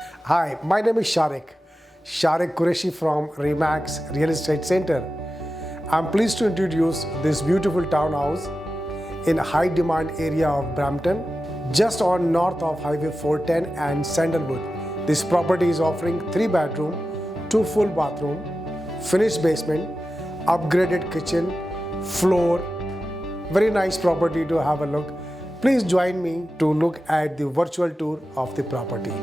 Hi, my name is SHARIQ QURESHI from REMAX Real Estate Center. I'm pleased to introduce this beautiful townhouse in high demand area of Brampton, just on north of Highway 410 and Sandalwood. This property is offering 3 bedroom, 2 full bathroom, finished basement, upgraded kitchen, floor. Very nice property to have a look. Please join me to look at the virtual tour of the property.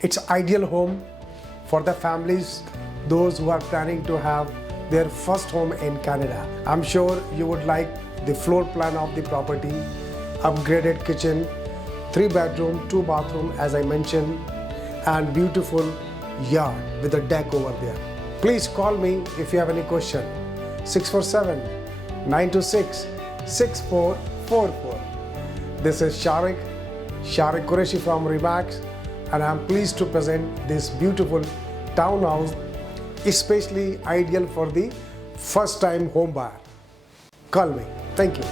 It's ideal home for the families, those who are planning to have their first home in Canada. I'm sure you would like the floor plan of the property, upgraded kitchen, 3 bedroom, 2 bathroom as I mentioned, and beautiful yard with a deck over there. Please call me if you have any question. 647-926-6444. This is SHARIQ QURESHI from REMAX, and I am pleased to present this beautiful townhouse, especially ideal for the first time home buyer. Call me. Thank you.